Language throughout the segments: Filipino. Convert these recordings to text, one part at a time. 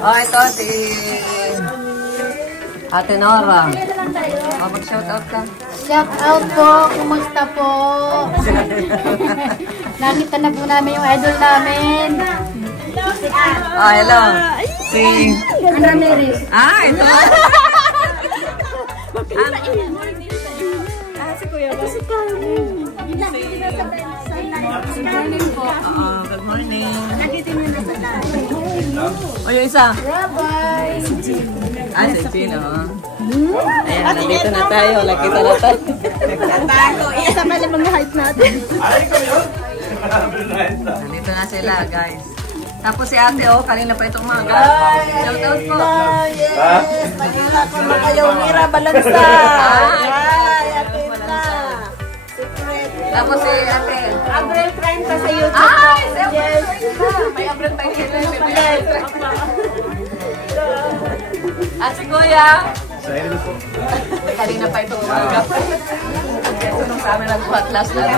Oh, ito si Ate Nora. Mag-shoutout ka. Shout out po. Kumusta po? Nakita na po namin yung idol namin. Oh, hello. Si Ana Meris. ito. Si Kuya. Ito si Carmen. Good morning po. Good morning. Nakita niyo na sa tayo. O, yung isa. Bye-bye. Si Gino. Ayan, nandito na tayo. Nakita na tayo. Bago. Isa pa lang mga hype natin. Nandito na sila, guys. Tapos si ate, kanina pa itong mga. Shoutout po. Yes! Magila ko na kayo. Mira Balansa. Ate na. Tapos si ate. Abril 30 sa YouTube. Ay! Yes! May Abril 30 na. At si Kuya. Kanina pa itong mga. Ito nung sa amin nagbuhat last na.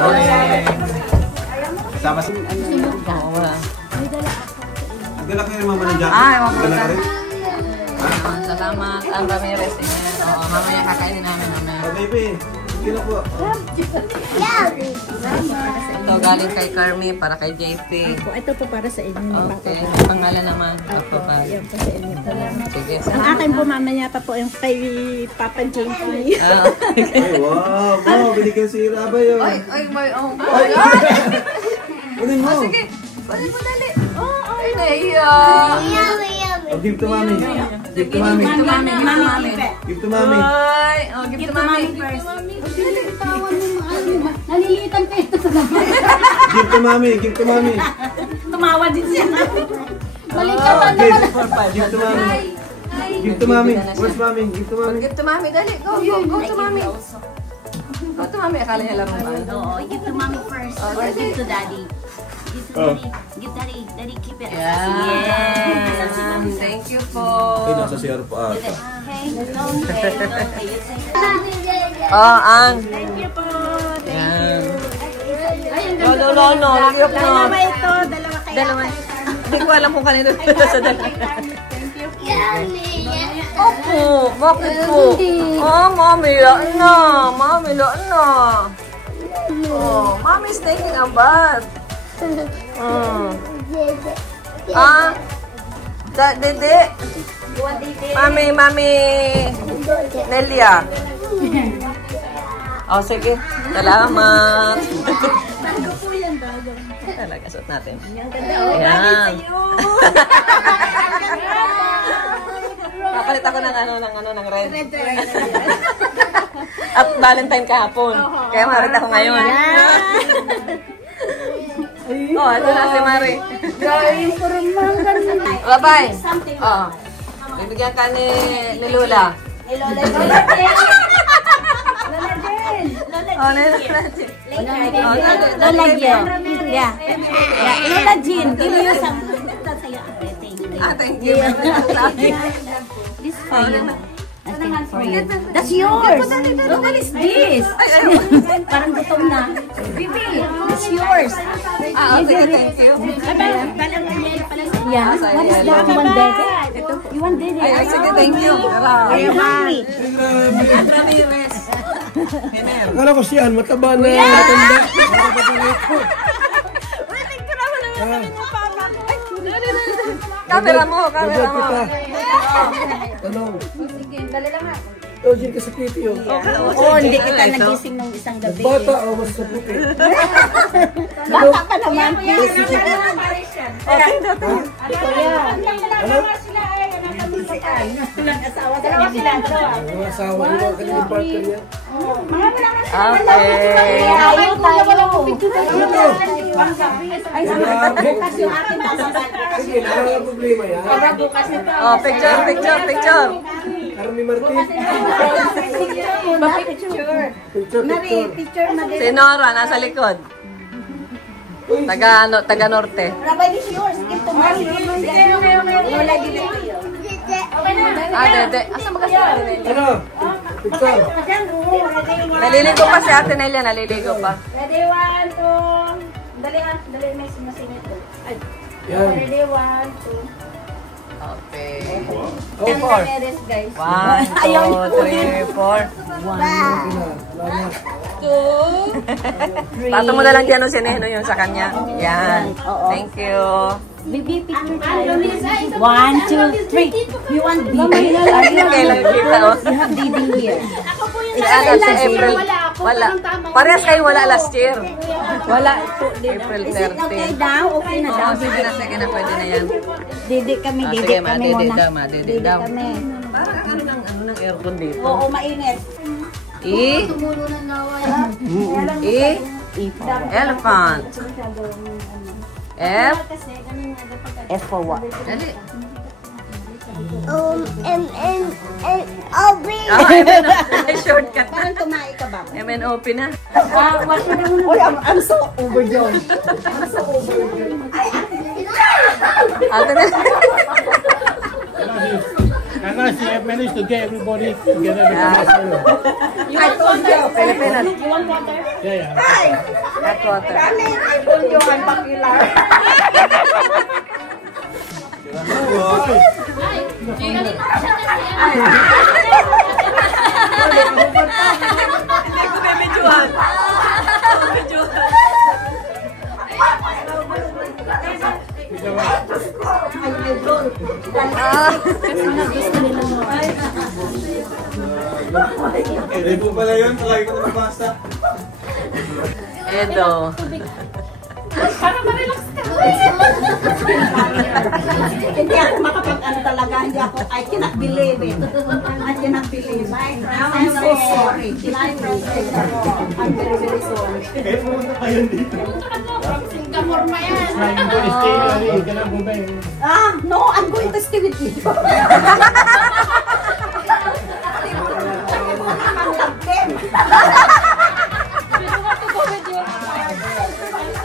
Sama si... Nagdala kayo mama ng jacket? Ay, mga Nagdala pumunta. kayo? Salamat. Ang Ramirez. Oo, mamaya kakainin namin mamaya. Oh, baby. Sige na po. Ito galing kay Carmi para kay JP. Ito po para sa inyo. Okay. Pangalan naman. Ako pa. Yan po sa inyo. Sige. Ang akin po mamaya pa po yung kay Papa JP. Ay, wow. Wow, binigyan si Rabay. Ay, may... Kunin mo. Sige. Kunin mo dali. Ay, nahiya. Oh, give to mami. Give to mami. Give to mami. Give to mami. Ay, give to mami. Nalilitan kayo ito sa naman. Give to mami. Give to mami. Tumawa din siya. Malikatan Give to mami. Give to mami. Where's mami? Give to mami. Give to mami, dali. Go to mami. Go to mami. Akala niya laruan. Oo, give to mommy first. Or give to daddy. Give to daddy. Give daddy. Daddy, keep it. Yes. Thank you po. Ay, nasa CR pa ata. Okay, okay. You say Oh, Ang. Thank you po. Yan. No. Nagyok na. Dalawa ito. Dalawa kayo. Dalawa. Hindi ko alam kung kanino sa dalawa. Thank you po. Opo, bakit po? Mami, laan na. Mami, laan na. Oh, Mommy's taking a bath. Dede. Mami, Nelia. Oh, sige. Salamat. Bago po yan, bago. Talaga, suot natin. Ayan. Papalit ako ng red. At Valentine kahapon. Kaya marit ako ngayon. Oh, ito na si Mari. Bye-bye. Oh. Bibigyan ka ni Lula. Oh, Lola Jean. Yeah. Lola Jean. Give you some. Thank you. This for you. That's yours. What is this? Parang gutom na. Bibi, it's yours. Sige, thank you. Yeah. What is that? You want dede? You want dede? Ay, sige, thank you. Are you hungry? Ramirez. Akala ko siyan, mataba na matanda. Camera mo. Tanong. Sige, dali lang ha. Oh, dyan ka sa kitty, oh. Oo, hindi kita nagising nung isang gabi. Bata, oh, mas sa puti. Bata ka naman. Ang asawa niyo, ang kanyang partner niya. Okay. Ayaw tayo. Sige, ang problema yan. Oh, picture. Carmi Martin. Picture na din. Si Nora, nasa likod. Taga norte. Rabay, this yours. Give to mommy. Lola Jean. Dede. Asa magkasama ni Nelia? Ano? Picture. Naliligo pa si Ate Nelia, naliligo pa. Ready, 1, 2. Dali ha. Dali, may sumasingit. Ay. Yan. Ready, 1, 2. Okay. Ten cameras, guys. 1, 2, 3, 4. 2. Pato mo na lang dyan si Neno yung sa kanya. Yan. Thank you. Baby, picture tayo. 1, 2, 3. You want baby? Kailan kita, oh. You have baby here. Si April. Wala. Parehas kayo wala last year. Wala. April Is it okay 30. daw? Okay na daw. Sige na, pwede na yan. Didi kami, Ah, didi sige, kami didi muna. daw, didi Didi daw. kami. Parang ano ng aircon dito. Oo, mainit. Elephant. F. F for what? Dali. OB. May shortcut na. Parang tumae ka ba? MNOP na. Wash mo lang. Uy, I'm so overjoyed. Ate na. And I see I've managed to get everybody together. I told you. Pilipinas. Yeah. Hot water. I told you I'm popular. Hindi ko bibidyohan. Ito pala yun. Palagi ko na mabasa. Edo. Hindi ako makapag-ano talaga. Hindi ako, I cannot believe it. I cannot believe it. I'm so sorry. I'm very, very sorry. Kaya pumunta kayo dito. Singapore pa yan. Trying to stay early. You cannot go back. No, I'm going to stay with you.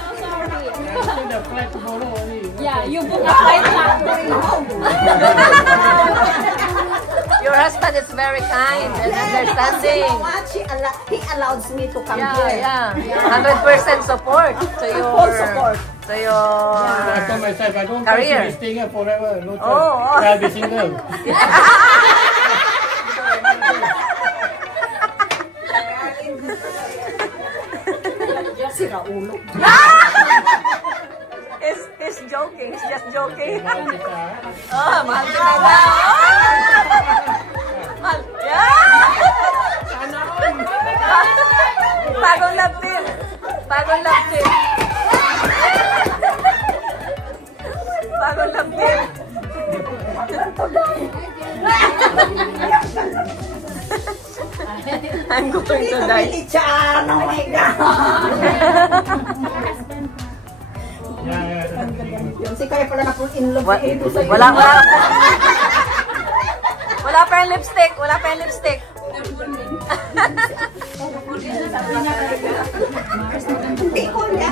The flight tomorrow only. Your husband is very kind and understanding. He allows me to come Yeah, here. yeah. 100% support to your Full support. to your I told myself, I don't Career. want to be staying here forever. No choice. Oh. I'll be single. Sira ulo. He's joking. He's just joking. Oh, mahal ka na daw. Mahal. Yeah! Bagong love team. Bagong love team. Bagong love team. I'm going to die. Chan, oh my God. Yeah. Yung si Kaya pala na po in love Wa- si Edo sa'yo. Wala pa. Wala pa yung lipstick. Wala pa yung lipstick. Hindi ko niya.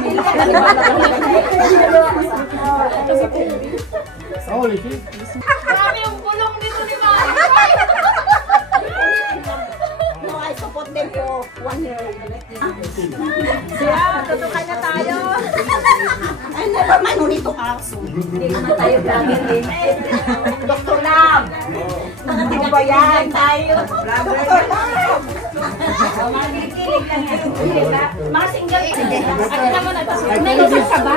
Holy shit. No, I support them for 1 year. Siya, tutukan niya tayo. Ay, never mind, nito aso. Hindi naman tayo vlogging din. Dr. Love. Ano ba yan? Tayo. Dr. Love. Makikilig lang yan. Mga single. Ano naman ito? May lusot ka ba?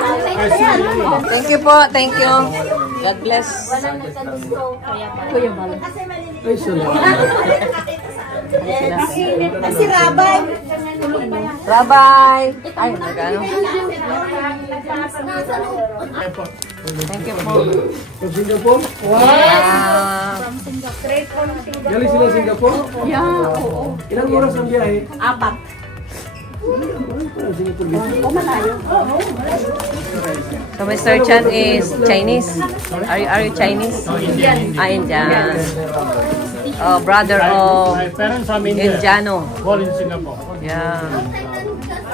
Thank you po. Thank you. God bless. Kuya Bal. Ay, salamat. Ay, si Rabay. Bye-bye. Ay, nagano. Thank you po. From Singapore? Ah, Galing sila Singapore? Yeah, oo. Ilang oras ang biyahe? 4. Singapore. O malayo. so Mr. Chan is Chinese. Are you Chinese? Ah, Indian. Oh, brother of My parents from India. Indiano. Born in Singapore. Yeah.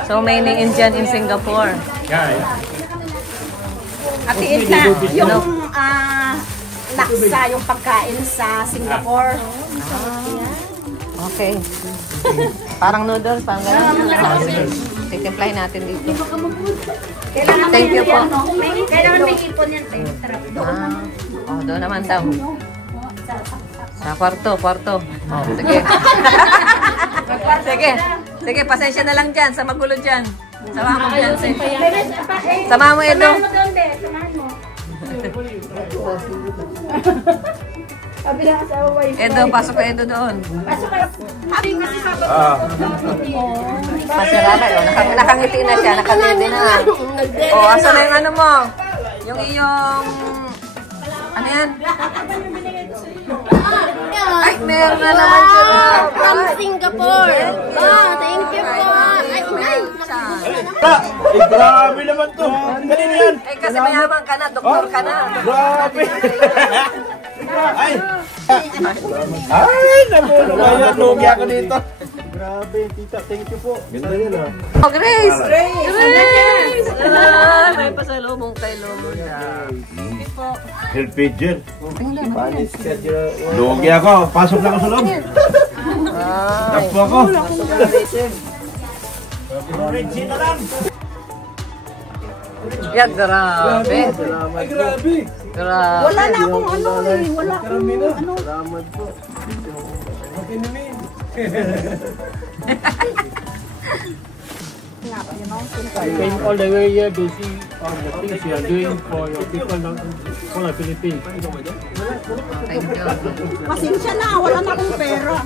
So many Indian in Singapore. Yeah. Ate Edna, yung laksa, yung pagkain sa Singapore. Okay. Parang noodles, parang gano'n. Titimplahin natin dito. Kailangan Thank you po. Kailangan may ipon yan. Ah, oh, doon naman daw. Sa kwarto. Oh, sige. Sige, pasensya na lang dyan sa magulo dyan. Sama mo dyan, sis. Sama mo, Edo. Edo, pasok ka, Edo doon. Pasirabay, nakangiti na siya, nakangiti na. O, asa na yung ano mo? Yung iyong... Ano yan? Ay, meron na naman siya. From Singapore. Oh, thank you po. Ay, grabe naman to. Dali na yan. Eh, kasi mayaman ka na, doktor ka na. Grabe. Ay, nabuno. Lugi ako dito. Grabe, tita. Thank you po. Ganda yun ah. Oh, Grace! Grace! Ah, may pasalubong kay Lola. Helpiger. Lugi ako. Pasok na ako sa loob. Takpo ako. Regina lang. Ya, grabe. Ay, grabe. Grabe. Wala na akong ano eh. Wala akong ano. Salamat po. Makinumin. I came all the way here to see all the things you are doing for your people for the Philippines. Thank you. Pasensya na. Wala na akong pera.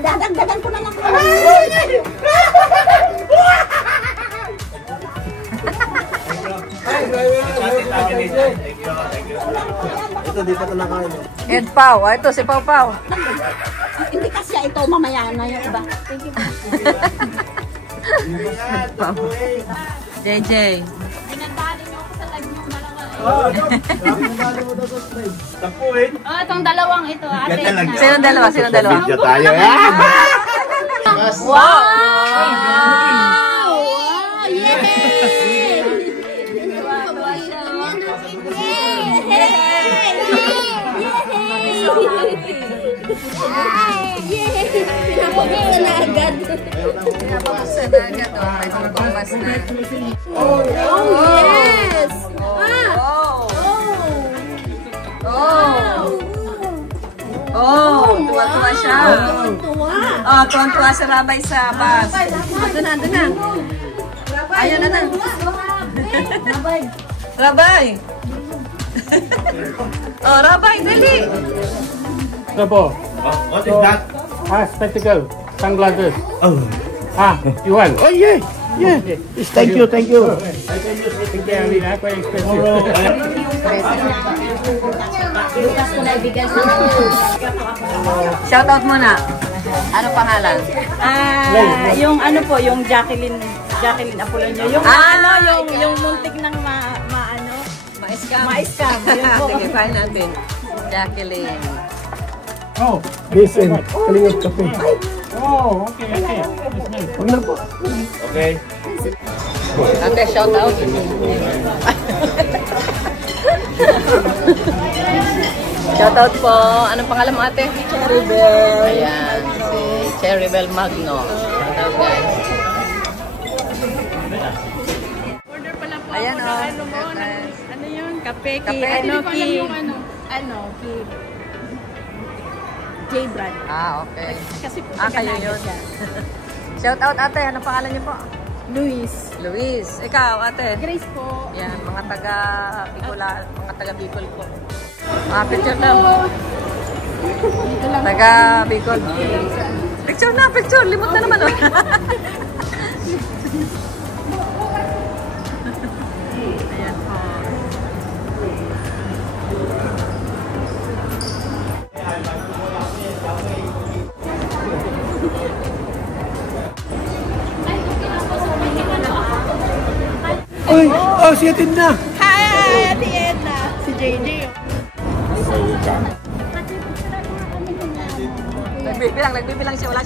Dadagdagan ko na lang. Ito, dito ko nakain. Ed Pau. Ito si Pau Pau. Hindi kasi ito mamaya na yung iba. Thank you. JJ. Tapuin. Oh, itong dalawang ito, ate. Sino dalawa? Video tayo. Wow! Pinapabuksan na agad. Pinapabuksan na agad. May pagpampas na. Oh, yes! Tuwa-tuwa siya. Oh, tuwa-tuwa si Rabay sa bus. Doon na. Ayan na. Rabay. Oh, Rabay, dali. Sabo. What is that? Spectacle. Sunglasses. Oh. You want? Oh, yeah. Yeah. Thank you. Take care, Alina. Quite expensive. Shout out muna. Ano pangalan? Yung ano po, yung Jacqueline Apolonio. Yung yung muntik ng ma-scam. Yun po. Sige, file natin. Jacqueline. Oh, Listen, kalingap kape. oh, okay. That's nice. Huwag na po. Okay. Ate, shout out. Shout out po. Anong pangalan mo, ate? Cherrybell. Ayan, si Cherrybell Magno. Shout out, guys. Order pala po Ayan, ako oh. ng ano yun? Kape, Kape. J-Brand. Okay. Kasi po, Kayo yun. Shout out, ate. Anong pangalan niyo po? Luis. Luis. Ikaw, ate. Grace po. Yan, mga taga Bicol po. Mga picture na. Taga Bicol. Picture. Limot na naman. Oh. Ayan po. Ay, si Atinda. Hi, Ate Edna. Si JJ. Nagbibilang siya. Wala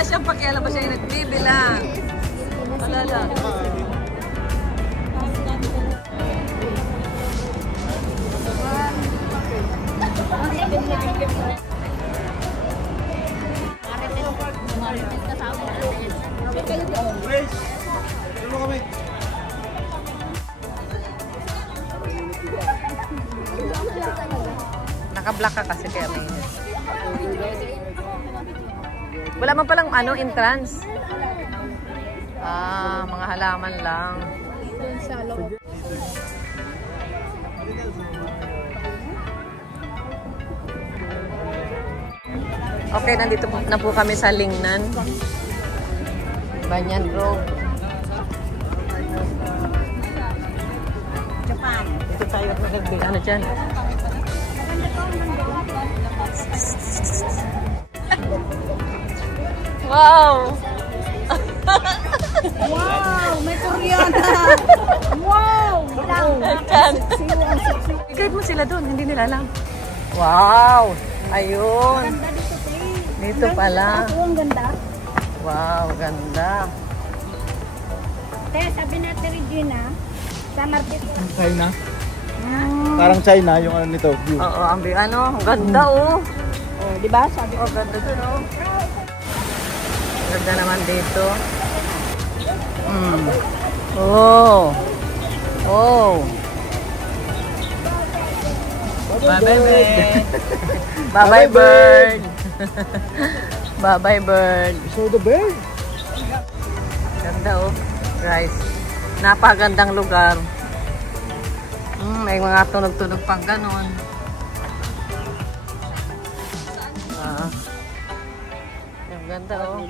siyang pakialam. Basta yung nagbibilang. Wala lang. Naka-block ka kasi kaya may init. Wala man palang ano, entrance. Ah, mga halaman lang. Okay, nandito na po kami sa Lingnan. Banyan Grove. Japan. Dito tayo mag-bili. Ano dyan? Wow! Wow! May Koreana! Wow! I-guide mo sila doon, hindi nila alam. Wow! Ayun! Dito pala. Ang ganda. Wow, ganda. Te, sabi natin Regina, sa Market. China. Parang China yung ano nito, view. Oo, ang ganda oh. Oh, di ba? Sabi ko. Ganda dun oh. Ganda naman dito. Oh. Oh. Bye-bye, bird. Bye-bye, bird. Bye-bye, bird. So the bird. Ganda oh, guys. Napagandang lugar. May mga tunog-tunog pang ganon. Ang ganda oh.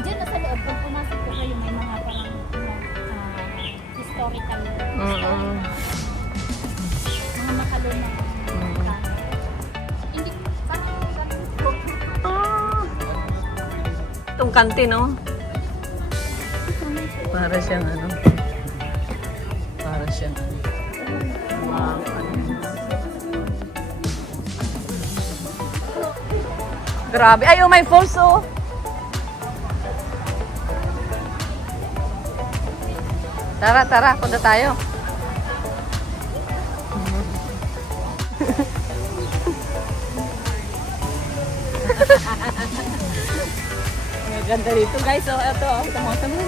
Diyan na sa loob, pag pumasok po kayo, may mga parang historical. Mga makalunang hindi, parang Itong kantin no? Para siyang ano? Para siyang ano? Grabe. Ay, oh, may falls oh. Tara, tara. Punta tayo. Ang ganda dito guys. So, ito. Tama-tama.